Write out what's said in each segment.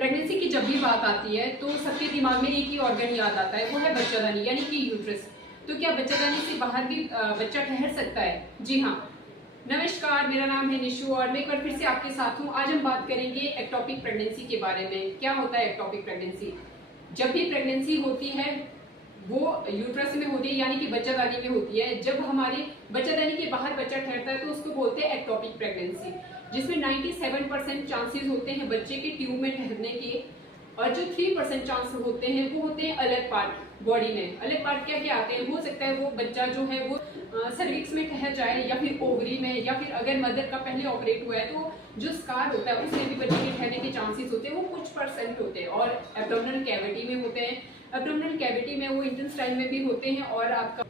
Pregnancy की जब भी बात आती है तो सबके दिमाग में एक ही ऑर्गन याद आता है, वो है बच्चादानी यानी कि यूट्रस। तो क्या बच्चादानी से बाहर भी बच्चा ठहर सकता है? जी हाँ। नमस्कार, मेरा नाम है निशु और मैं एक बार फिर से आपके साथ हूँ। आज हम बात करेंगे एक्टोपिक प्रेगनेंसी के बारे में। क्या होता है एक्टोपिक प्रेगनेंसी? जब भी प्रेगनेंसी होती है वो यूट्रस में होती है यानी कि बच्चादानी में होती है। जब हमारे बच्चादानी के बाहर बच्चा ठहरता है तो उसको बोलते हैं एक्टोपिक प्रेगनेंसी, जिसमें 97% चांसेस होते हैं बच्चे के ट्यूब में ठहरने के, और जो 3% चांस होते हैं वो होते हैं अलग पार्ट बॉडी में। अलग पार्ट क्या क्या आते हैं? हो सकता है वो बच्चा जो है वो सर्विक्स में ठहर जाए, या फिर ओवरी में, या फिर अगर मदर का पहले ऑपरेट हुआ है तो जो स्कार होता है उसमें भी बच्चे के ठहरने के चांसेस होते हैं, वो कुछ परसेंट होते हैं। और एब्डोमिनल कैविटी में होते हैं। एब्डोमिनल कैविटी में वो इंटेस्टाइन में भी होते हैं और आपका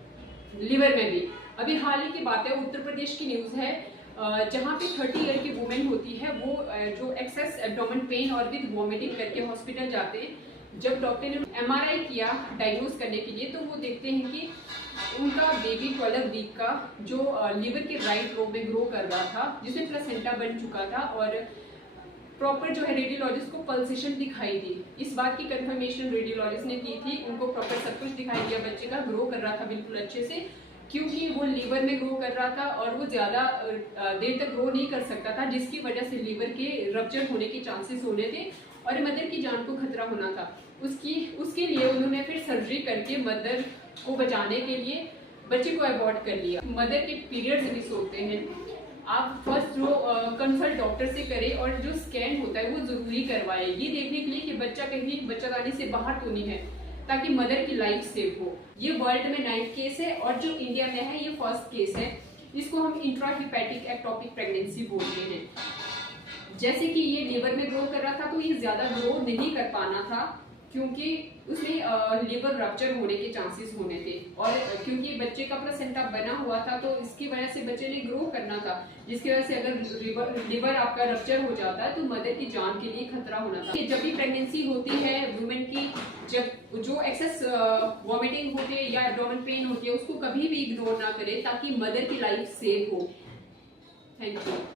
लिवर में भी। अभी हाल ही की बात है, उत्तर प्रदेश की न्यूज़ है, जहाँ पे 30 ईयर की वुमेन होती है, वो जो एक्सेस एब्डोमेन पेन और विद वॉमिटिंग करके हॉस्पिटल जाते हैं। जब डॉक्टर ने एमआरआई किया डायग्नोज करने के लिए, तो वो देखते हैं कि उनका बेबी 12 वीक का जो लिवर के राइट लोब में ग्रो कर रहा था, जिसमें प्लेसेंटा बन चुका था, और प्रॉपर जो है रेडियोलॉजिस्ट को पल्सेशन दिखाई दी। इस बात की कंफर्मेशन रेडियोलॉजिस्ट ने की थी, उनको प्रॉपर सब कुछ दिखाई दिया, बच्चे का ग्रो कर रहा था बिल्कुल अच्छे से, क्योंकि वो लीवर में ग्रो कर रहा था और वो ज़्यादा देर तक ग्रो नहीं कर सकता था, जिसकी वजह से लीवर के रप्चर होने के चांसेस होने थे और मदर की जान को खतरा होना था। उसके लिए उन्होंने फिर सर्जरी करके मदर को बचाने के लिए बच्चे को अबॉर्ट कर लिया। मदर के पीरियड्स मिस होते हैं, आप फर्स्ट जो कंसल्ट डॉक्टर से करें, और जो स्कैन होता है वो जरूरी करवाएं, ये देखने के लिए कि बच्चा कहीं बच्चादानी से बाहर तो नहीं है, ताकि मदर की लाइफ सेव हो। ये वर्ल्ड में 9th केस है और जो इंडिया में है ये फर्स्ट केस है। इसको हम इंट्राहिपैटिक एक्टोपिक प्रेगनेंसी बोलते हैं। जैसे कि ये लिवर में ग्रो कर रहा था तो ये ज्यादा ग्रो नहीं कर पाना था, क्योंकि उसमें लिवर रप्चर होने के चांसेस होने थे, और क्योंकि बच्चे का प्लेसेंटा बना हुआ था तो इसकी वजह से बच्चे ने ग्रो करना था, जिसकी वजह से अगर लिवर आपका रप्चर हो जाता है तो मदर की जान के लिए खतरा होना था। जब भी प्रेगनेंसी होती है वुमेन की, जब जो एक्सेस वॉमिटिंग होती है या एब्डोमेन पेन होती है, उसको कभी भी इग्नोर ना करें, ताकि मदर की लाइफ सेव हो। Thank you.